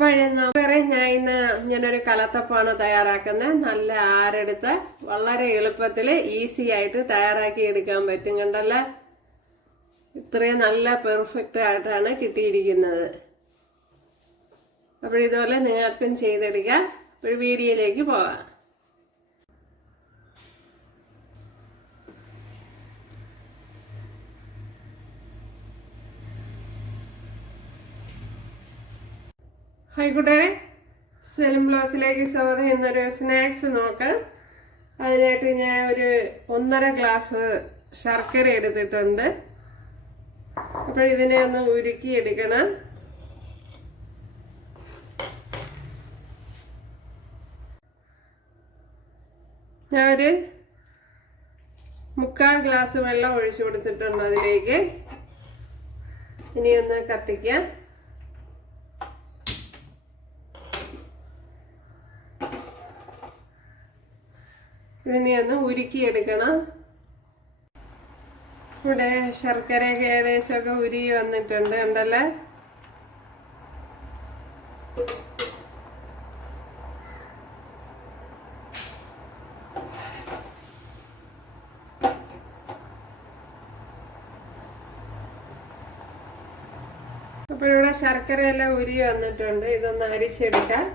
ഞാൻ ഇന്ന് ഞാനൊരു കലത്തപ്പമാണ് തയ്യാറാക്കുന്നത്. നല്ല ആരെടുത്ത് വളരെ എളുപ്പത്തിൽ ഈസി ആയിട്ട് തയ്യാറാക്കി എടുക്കാൻ പറ്റും. കണ്ടല്ലോ, ഇത്രയും നല്ല പെർഫെക്റ്റ് ആയിട്ടാണ് കിട്ടിയിരിക്കുന്നത്. അപ്പോൾ ഇതുപോലെ നിങ്ങൾക്കും ചെയ്തെടുക്കാം. ഒരു വീഡിയോയിലേക്ക് പോകാം. ഹായ് കൂട്ടുകാരെ, സെലിം ബ്ലോസിലേക്ക് സ്വാഗതം. ഇന്നൊരു സ്നാക്സ് നോക്കാം. അതിനായിട്ട് ഞാൻ ഒരു 1.5 ഗ്ലാസ് ശർക്കര എടുത്തിട്ടുണ്ട്. അപ്പോൾ ഇതിനെ ഒന്ന് ഉരുക്കി എടുക്കണം. ഞാനൊരു 3/4 ഗ്ലാസ് വെള്ളം ഒഴിച്ചു കൊടുത്തിട്ടുണ്ട് അതിലേക്ക്. ഇനി ഒന്ന് കത്തിക്കാം. ഇതിനെ ഒന്ന് ഉരുക്കിയെടുക്കണം. ഇവിടെ ശർക്കരയൊക്കെ ഏകദേശമൊക്കെ ഉരുകി വന്നിട്ടുണ്ട്. ഉണ്ടല്ലേ, അപ്പൊ ഇവിടെ ശർക്കരയെല്ലാം ഉരുകി വന്നിട്ടുണ്ട്. ഇതൊന്ന് അരിച്ചെടുക്കാം.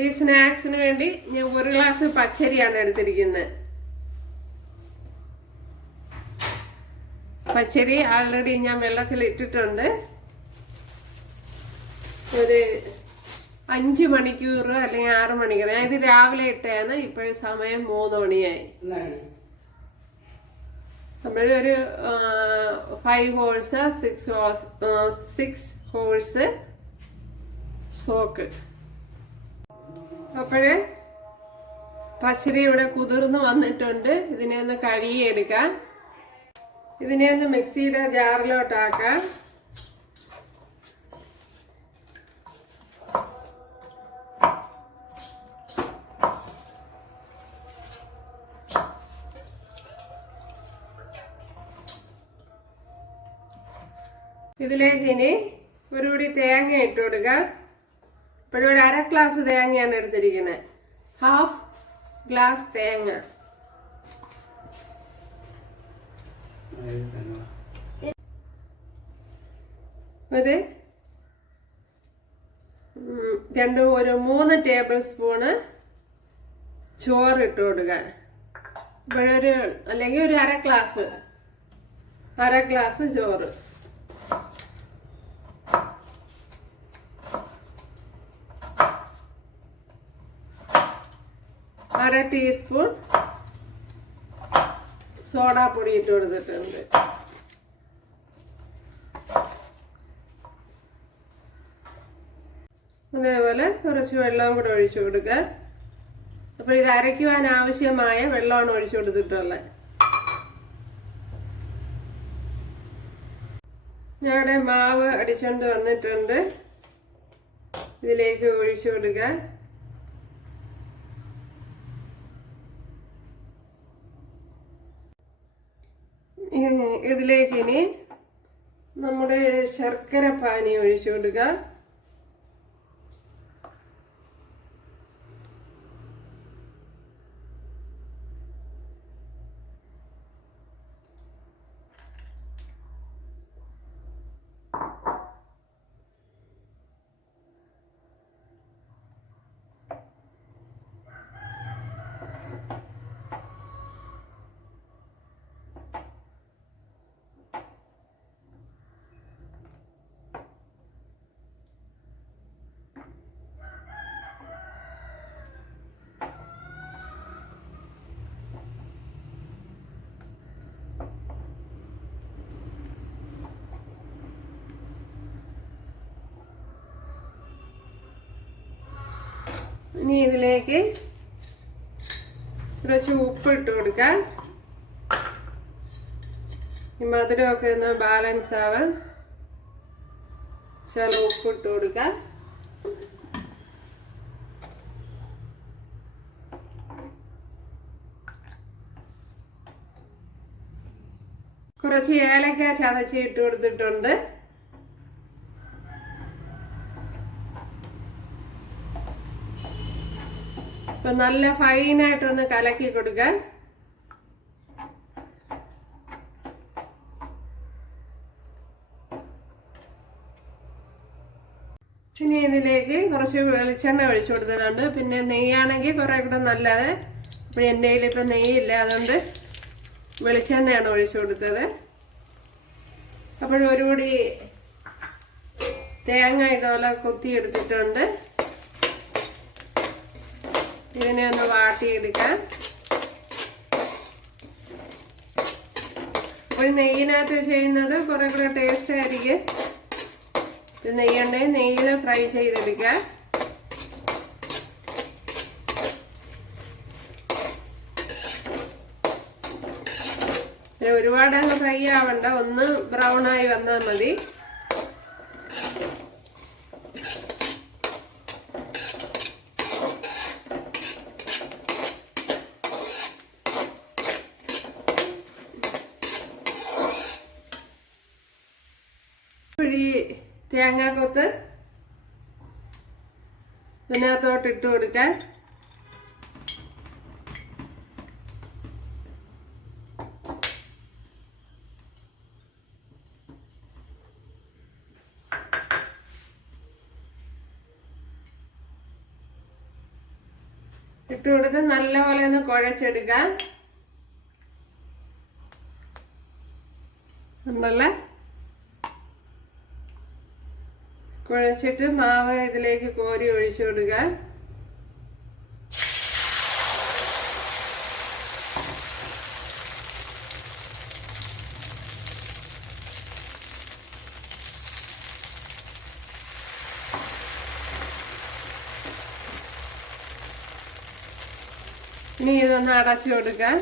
ഈ സ്നാക്സിന് വേണ്ടി ഞാൻ 1 ഗ്ലാസ് പച്ചരിയാണ് എടുത്തിരിക്കുന്നത്. പച്ചരി ആൾറെഡി ഞാൻ വെള്ളത്തിൽ ഇട്ടിട്ടുണ്ട്. ഒരു 5 മണിക്കൂർ അല്ലെങ്കിൽ 6 മണിക്കൂർ. ഞാൻ ഇത് രാവിലെ ഇട്ടാണ്. ഇപ്പോഴും സമയം 3 മണിയായി. നമ്മളൊരു 5 ഹോഴ്സ് 6 ഹോഴ്സ് സോക്ക്. അപ്പോഴേ പച്ചരി ഇവിടെ കുതിർന്ന് വന്നിട്ടുണ്ട്. ഇതിനെ ഒന്ന് കഴുകിയെടുക്കാം. ഇതിനെ ഒന്ന് മിക്സിയുടെ ജാറിലോട്ടാക്കാം. ഇതിലേക്ക് ഇനി ഒരു പിടി തേങ്ങ ഇട്ട് കൊടുക്കാം. ഇപ്പോഴും ഒരു 1/2 ഗ്ലാസ് തേങ്ങയാണ് എടുത്തിരിക്കുന്നത്. 1/2 ഗ്ലാസ് തേങ്ങ. ഒരു 3 ടേബിൾ സ്പൂണ് ചോറ് ഇട്ട് കൊടുക്കുക. ഇപ്പോഴൊരു അല്ലെങ്കിൽ ഒരു 1/2 ഗ്ലാസ് ചോറ്. അര ടീസ്പൂൺ സോഡാപ്പൊടി ഇട്ട് കൊടുത്തിട്ടുണ്ട്. അതേപോലെ കുറച്ച് വെള്ളവും കൂടെ ഒഴിച്ചു കൊടുക്കുക. അപ്പോൾ ഇത് അരയ്ക്കുവാൻ ആവശ്യമായ വെള്ളമാണ് ഒഴിച്ചു കൊടുത്തിട്ടുള്ളത്. ഞങ്ങളുടെ മാവ് അടിച്ചുകൊണ്ട് വന്നിട്ടുണ്ട്. ഇതിലേക്ക് ഒഴിച്ചു കൊടുക്കുക. ഇതിലേക്ക് ഇനി നമ്മുടെ ശർക്കര പാനി ഒഴിച്ചു കൊടുക്കുക. ഇനി ഇതിലേക്ക് കുറച്ച് ഉപ്പ് ഇട്ട് കൊടുക്കാം. ഈ മധുരമൊക്കെ ഒന്ന് ബാലൻസ് ആവാൻ ശകലം ഉപ്പ് ഇട്ട് കൊടുക്കാം. കുറച്ച് ഏലക്ക ചതച്ച് ഇട്ട് കൊടുത്തിട്ടുണ്ട്. അപ്പൊ നല്ല ഫൈനായിട്ടൊന്ന് കലക്കി കൊടുക്കാൻ. ഇനി ഇതിലേക്ക് കുറച്ച് വെളിച്ചെണ്ണ ഒഴിച്ചു കൊടുത്തിട്ടുണ്ട്. പിന്നെ നെയ്യാണെങ്കിൽ കുറെ കൂടെ നല്ലത്. അപ്പോൾ എൻ്റെ കയ്യിൽ ഇപ്പം നെയ്യില്ല, അതുകൊണ്ട് വെളിച്ചെണ്ണയാണ് ഒഴിച്ചു കൊടുത്തത്. അപ്പോഴൊരു കൂടി തേങ്ങ ഇതുപോലെ കൊത്തിയെടുത്തിട്ടുണ്ട്. ഇതിനെ ഒന്ന് വാട്ടിയെടുക്കാം. അപ്പോൾ നെയ്യിനകത്ത് ചെയ്യുന്നത് കുറെ കൂടെ ടേസ്റ്റ് ആയിരിക്കും. ഇത് നെയ്യുണ്ടെങ്കിൽ നെയ്യിൽ ഫ്രൈ ചെയ്തെടുക്കാം. ഒരുപാട് അങ്ങ് ഫ്രൈ ആവണ്ട, ഒന്ന് ബ്രൗൺ ആയി വന്നാൽ മതി. തേങ്ങാക്കൊത്ത് ഇതിനകത്തോട്ട് ഇട്ട് കൊടുക്കാൻ. ഇട്ട് കൊടുത്ത് നല്ലപോലെ ഒന്ന് കുഴച്ചെടുക്കാം. ഉണ്ടല്ലേ, കുഴച്ചിട്ട് മാവ് ഇതിലേക്ക് കോരി ഒഴിച്ചു കൊടുക്കുക. ഇനി ഇതൊന്ന് അടച്ചു കൊടുക്കാം.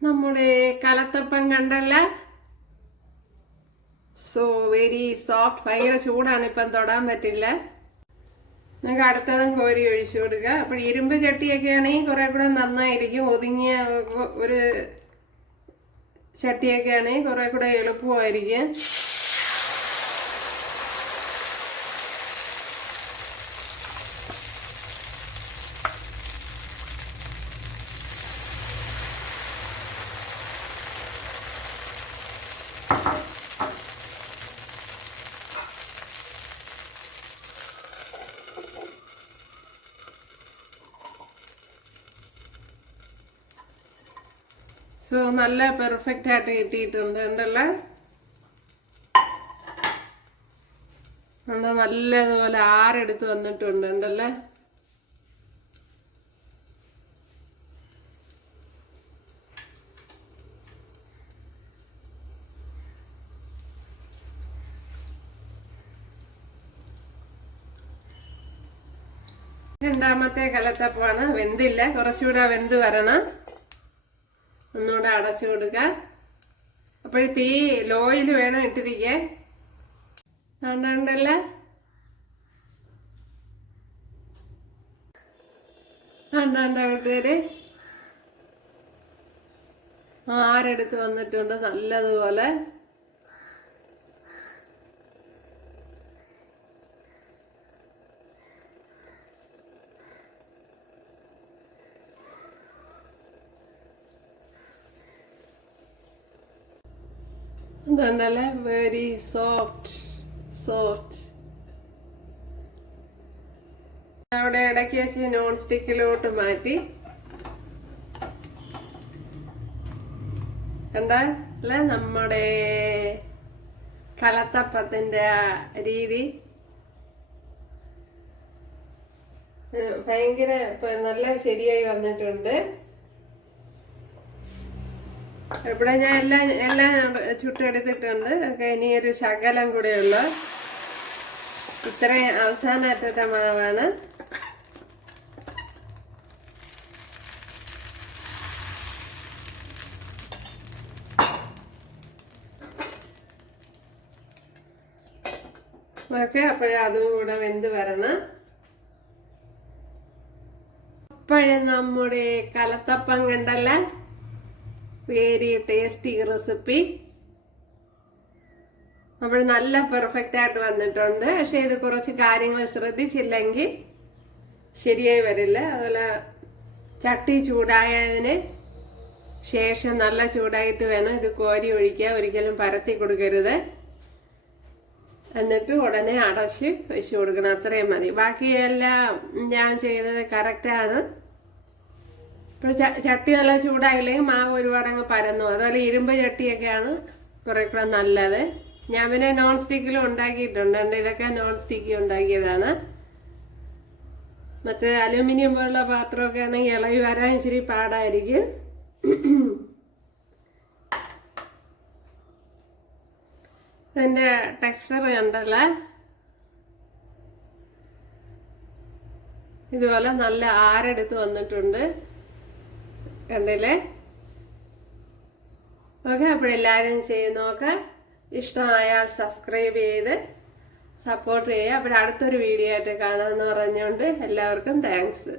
നമ്മുടെ കലത്തപ്പം കണ്ടല്ല, സോ വെരി സോഫ്റ്റ്. ഭയങ്കര ചൂടാണ്, ഇപ്പം തൊടാൻ പറ്റില്ല. നിങ്ങൾക്ക് അടുത്തതും കോരി ഒഴിച്ചു കൊടുക്കുക. അപ്പോൾ ഇരുമ്പ് ചട്ടിയൊക്കെ ആണെങ്കിൽ കുറെ കൂടെ നന്നായിരിക്കും. ഒതുങ്ങിയ ഒരു ചട്ടിയൊക്കെ ആണെങ്കിൽ കുറെ കൂടെ എളുപ്പമായിരിക്കും. സോ നല്ല പെർഫെക്റ്റ് ആയിട്ട് കിട്ടിയിട്ടുണ്ട്. ഉണ്ടല്ലോ, നല്ലതുപോലെ ആരെടുത്ത് വന്നിട്ടുണ്ട്. ഉണ്ടല്ലേ, രണ്ടാമത്തെ കലത്തപ്പമാണ്. വെന്തില്ല, കുറച്ചുകൂടെ വെന്ത് വരണം. ഒന്നുകൂടെ അടച്ചു കൊടുക്കുക. അപ്പോൾ തീ ലോയിൽ വേണം ഇട്ടിരിക്കാൻ. ഉണ്ടല്ലേ, കൂട്ടുകാര് ആരെടുത്ത് വന്നിട്ടുണ്ട് നല്ലതുപോലെ. ഇതുണ്ടല്ലേ, വെരി സോഫ്റ്റ് സോഫ്റ്റ്. അവിടെ ഇടയ്ക്ക് വെച്ച് നോൺ സ്റ്റിക്കിലോട്ട് മാറ്റി. കണ്ടല്ലേ നമ്മുടെ കലത്തപ്പത്തിന്റെ രീതി. ഭയങ്കര നല്ല ശരിയായി വന്നിട്ടുണ്ട്. ഇവിടെ ഞാൻ എല്ലാം ചുട്ടെടുത്തിട്ടുണ്ട്. ഒക്കെ ഇനി ഒരു ശകലം കൂടെയുള്ള ഇത്രയും അവസാനത്തെ മാവാണ്. ഓക്കെ, അപ്പോഴേ അതും കൂടെ വെന്ത് വരണം. അപ്പോഴേ നമ്മുടെ കലത്തപ്പം കണ്ടല്ല, വെരി ടേസ്റ്റി റെസിപ്പി. അപ്പോൾ നല്ല പെർഫെക്റ്റ് ആയിട്ട് വന്നിട്ടുണ്ട്. പക്ഷെ ഇത് കുറച്ച് കാര്യങ്ങൾ ശ്രദ്ധിച്ചില്ലെങ്കിൽ ശരിയായി വരില്ല. അതുപോലെ ചട്ടി ചൂടായതിന് ശേഷം നല്ല ചൂടായിട്ട് വേണം ഇത് കോരി ഒഴിക്കുക. ഒരിക്കലും പരത്തി കൊടുക്കരുത്. എന്നിട്ട് ഉടനെ അടച്ച് വെച്ച് കൊടുക്കണം. അത്രയും മതി. ബാക്കിയെല്ലാം ഞാൻ ചെയ്തത് കറക്റ്റാണ്. ഇപ്പോൾ ചട്ടി നല്ല ചൂടായില്ലെങ്കിൽ മാവ് ഒരുപാടങ്ങ് പരന്നു. അതുപോലെ ഇരുമ്പ് ചട്ടിയൊക്കെയാണ് കുറെ കൂടെ നല്ലത്. ഞാൻ പിന്നെ നോൺ സ്റ്റിക്കിലും ഉണ്ടാക്കിയിട്ടുണ്ട്. ഇതൊക്കെ നോൺ സ്റ്റിക്ക് ഉണ്ടാക്കിയതാണ്. മറ്റേ അലുമിനിയം പോലുള്ള പാത്രമൊക്കെ ആണെങ്കിൽ ഇളകി വരാൻ ഇച്ചിരി പാടായിരിക്കും. ഇതിൻ്റെ ടെക്സ്ചർ കണ്ടല്ല, ഇതുപോലെ നല്ല ആരെടുത്ത് വന്നിട്ടുണ്ട്. കണ്ടില്ലേ? ഓക്കെ, അപ്പോഴെല്ലാവരും ചെയ്ത് നോക്കാം. ഇഷ്ടമായാൽ സബ്സ്ക്രൈബ് ചെയ്ത് സപ്പോർട്ട് ചെയ്യുക. അപ്പോൾ അടുത്തൊരു വീഡിയോ ആയിട്ട് കാണാമെന്ന് പറഞ്ഞുകൊണ്ട് എല്ലാവർക്കും താങ്ക്സ്.